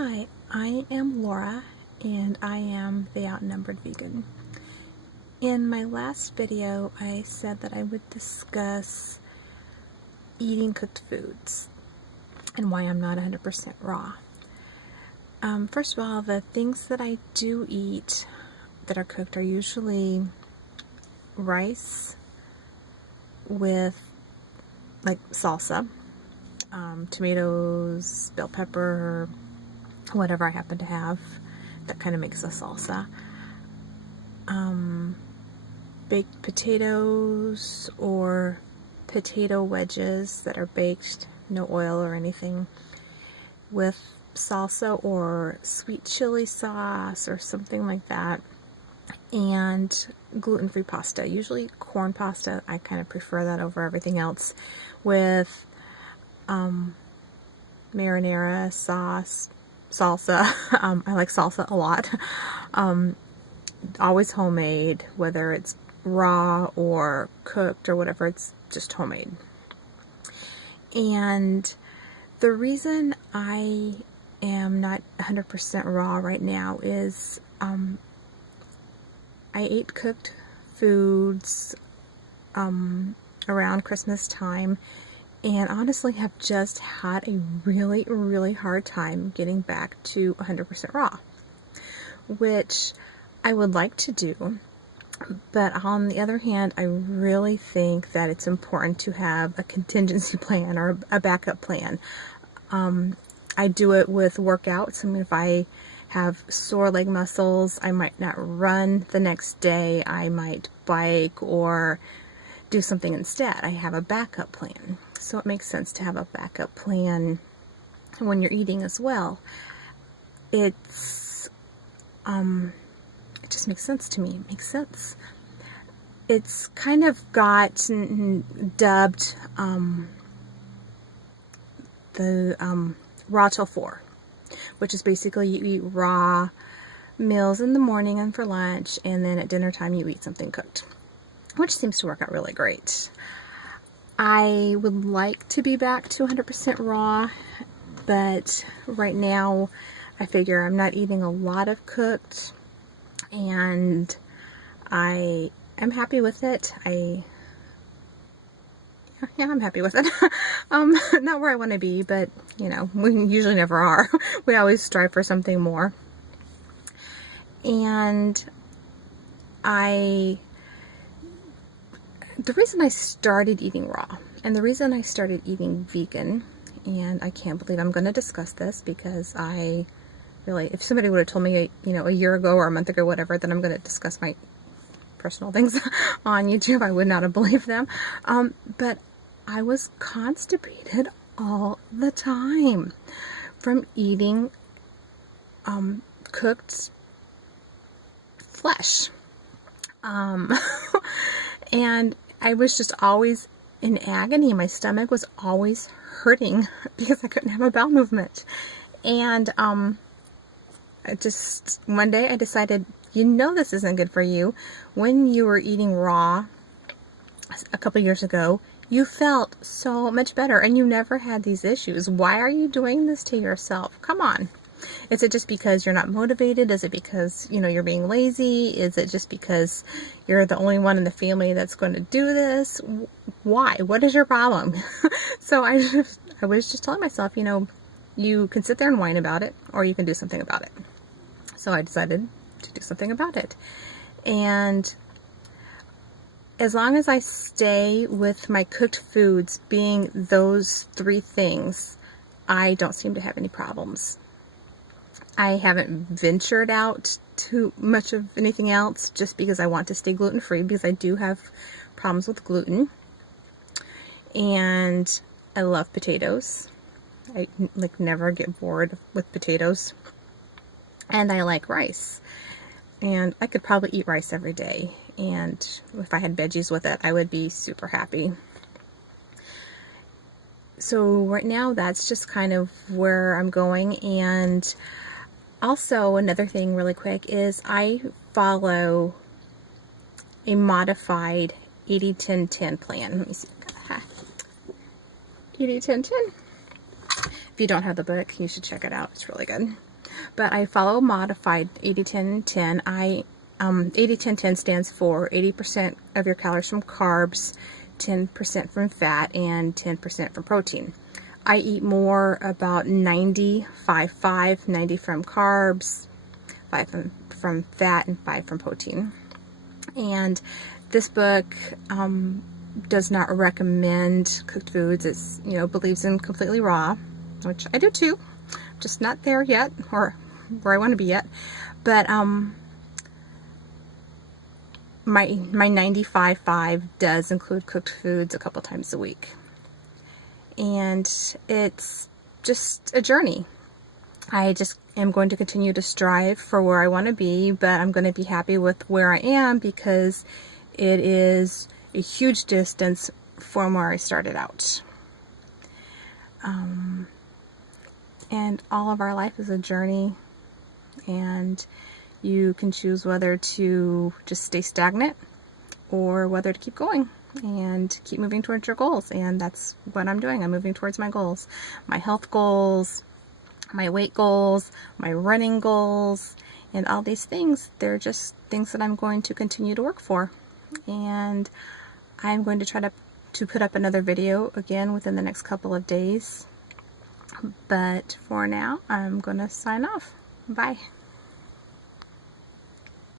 Hi, I am Laura and I am the Outnumbered Vegan. In my last video, I said that I would discuss eating cooked foods and why I'm not 100% raw. First of all, the things that I do eat that are cooked are usually rice with like salsa, tomatoes, bell pepper, whatever I happen to have that kind of makes a salsa. Baked potatoes or potato wedges that are baked, no oil or anything, with salsa or sweet chili sauce or something like that, and gluten-free pasta, usually corn pasta. I kind of prefer that over everything else, with marinara sauce, salsa. I like salsa a lot. Always homemade, whether it's raw or cooked or whatever, it's just homemade. And the reason I am not 100% raw right now is I ate cooked foods around Christmas time, and honestly have just had a really hard time getting back to 100% raw, which I would like to do. But on the other hand, I really think that it's important to have a contingency plan or a backup plan. I do it with workouts. I mean, if I have sore leg muscles, I might not run the next day. I might bike or do something instead. I have a backup plan. So it makes sense to have a backup plan when you're eating as well. It just makes sense to me. It makes sense. It's kind of got dubbed the raw till 4, which is basically you eat raw meals in the morning and for lunch, and then at dinner time you eat something cooked, which seems to work out really great. I would like to be back to 100% raw, but right now I figure I'm not eating a lot of cooked, and I am happy with it. Yeah, I'm happy with it. Not where I want to be, but you know, we usually never are. We always strive for something more. And the reason I started eating raw, and the reason I started eating vegan, and I can't believe I'm going to discuss this, because I really, if somebody would have told me, a year ago or a month ago, whatever, that I'm going to discuss my personal things on YouTube, I would not have believed them. But I was constipated all the time from eating cooked flesh. And I was just always in agony. My stomach was always hurting because I couldn't have a bowel movement. And one day I decided, this isn't good for you. When you were eating raw a couple years ago, you felt so much better and you never had these issues. Why are you doing this to yourself? Come on. Is it just because you're not motivated? Is it because, you're being lazy? Is it just because you're the only one in the family that's going to do this? Why? What is your problem? So I was just telling myself, you can sit there and whine about it, or you can do something about it. So I decided to do something about it. And as long as I stay with my cooked foods being those 3 things, I don't seem to have any problems. I haven't ventured out too much of anything else just because I want to stay gluten-free, because I do have problems with gluten. And I love potatoes. I never get bored with potatoes. And I like rice. And I could probably eat rice every day. And if I had veggies with it, I would be super happy. So right now, that's just kind of where I'm going. And also, another thing really quick is I follow a modified 80-10-10 plan. Let me see. 80-10-10. If you don't have the book, you should check it out. It's really good. but I follow modified 80-10-10. 80-10-10 stands for 80% of your calories from carbs, 10% from fat, and 10% from protein. I eat more about 90-5-5, 90 from carbs, 5 from fat, and 5 from protein. And this book does not recommend cooked foods. It's, believes in completely raw, which I do too. Just not there yet, or where I want to be yet. But my 90-5-5 does include cooked foods a couple times a week. And it's just a journey. I just am going to continue to strive for where I want to be, but I'm going to be happy with where I am because it is a huge distance from where I started out. And all of our life is a journey, and you can choose whether to just stay stagnant or whether to keep going and keep moving towards your goals. And that's what I'm doing. I'm moving towards my goals, my health goals, my weight goals, my running goals, and all these things. They're just things that I'm going to continue to work for. And I'm going to try to put up another video again within the next couple of days. But for now, I'm going to sign off. Bye.